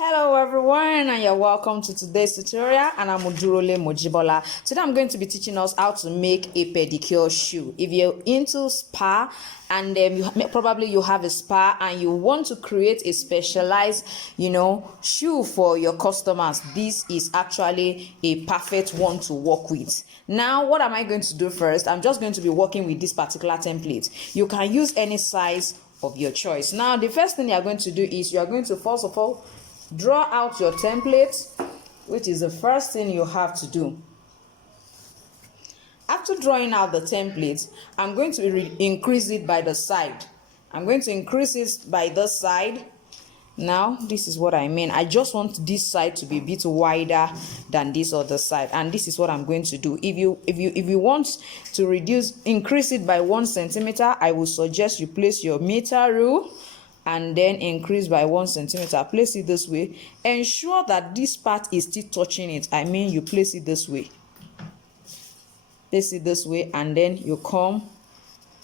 Hello everyone, and you're welcome to today's tutorial, and I'm Udurole Mojibola. Today I'm going to be teaching us how to make a pedicure shoe. If you're into spa and probably you have a spa and you want to create a specialized shoe for your customers, this is actually a perfect one to work with. Now what am I going to do first? I'm just going to be working with this particular template. You can use any size of your choice. Now the first thing you're going to do is you are going to first of all draw out your template, which is the first thing you have to do. After drawing out the template, I'm going to increase it by the side. I'm going to increase it by this side. Now, this is what I mean. I just want this side to be a bit wider than this other side, and this is what I'm going to do. If you want to increase it by 1 centimeter, I will suggest you place your meter rule and then increase by 1 centimeter. Place it this way. Ensure that this part is still touching it. I mean, you place it this way. Place it this way, and then you come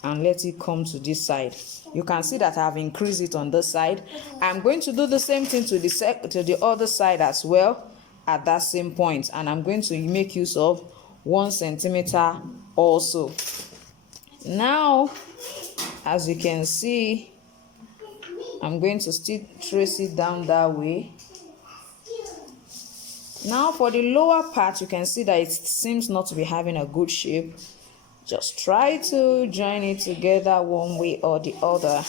and let it come to this side. You can see that I have increased it on this side. I'm going to do the same thing to the other side as well at that same point, and I'm going to make use of 1 centimeter also. Now, as you can see, I'm going to still trace it down that way. Now for the lower part, you can see that it seems not to be having a good shape. Just try to join it together one way or the other.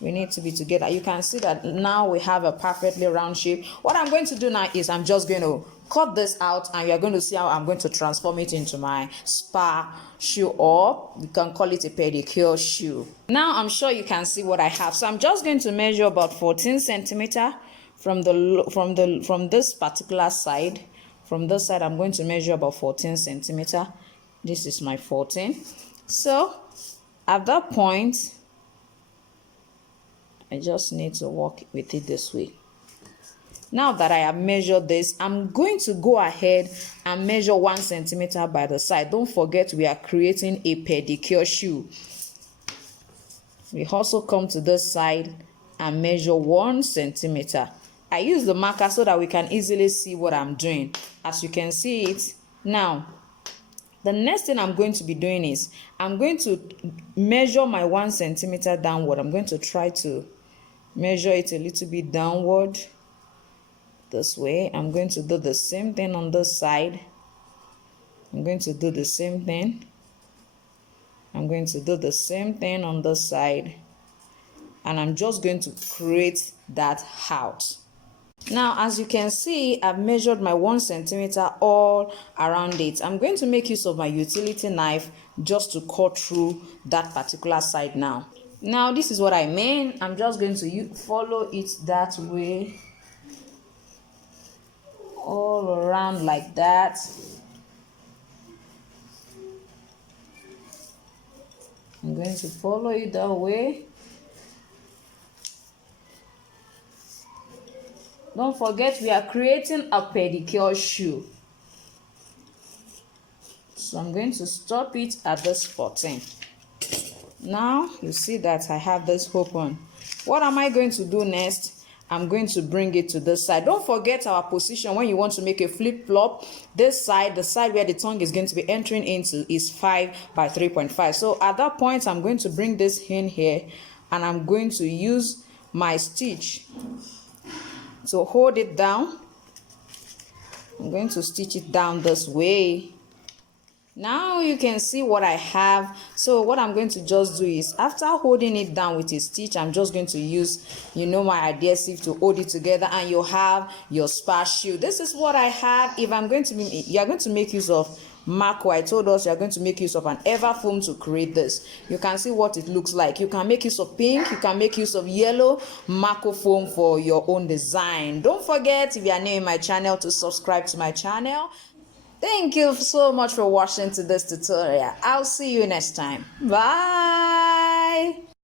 We need to be together. You can see that now we have a perfectly round shape. What I'm going to do now is I'm just going to cut this out, and you're going to see how I'm going to transform it into my spa shoe, or you can call it a pedicure shoe. Now I'm sure you can see what I have. So I'm just going to measure about 14 centimeter from this particular side. From this side, I'm going to measure about 14 centimeter. This is my 14. So at that point, I just need to work with it this way. Now that I have measured this, I'm going to go ahead and measure 1 centimeter by the side. Don't forget, we are creating a pedicure shoe. We also come to this side and measure 1 centimeter. I use the marker so that we can easily see what I'm doing. As you can see it now, the next thing I'm going to be doing is I'm going to measure my 1 centimeter downward. I'm going to try to measure it a little bit downward this way. I'm going to do the same thing on this side. I'm going to do the same thing. I'm going to do the same thing on this side, and I'm just going to create that out. Now, as you can see, I've measured my 1 centimeter all around it. I'm going to make use of my utility knife just to cut through that particular side now. Now, this is what I mean. I'm just going to follow it that way, all around like that. I'm going to follow it that way. Don't forget, we are creating a pedicure shoe. So I'm going to stop it at this 14. Now you see that I have this open. What am I going to do next? I'm going to bring it to this side. Don't forget our position when you want to make a flip-flop. This side, the side where the tongue is going to be entering into, is 5 by 3.5. So at that point, I'm going to bring this in here, and I'm going to use my stitch to hold it down. I'm going to stitch it down this way. Now you can see what I have. So what I'm going to just do is, after holding it down with a stitch, I'm just going to use my adhesive to hold it together, and you have your spa shoe. This is what I have. If I'm going to be, you're going to make use of Marco. I told us you're going to make use of an ever foam to create this. You can see what it looks like. You can make use of pink, you can make use of yellow Marco foam for your own design. Don't forget, if you are new in my channel, to subscribe to my channel. Thank you so much for watching to this tutorial. I'll see you next time. Bye.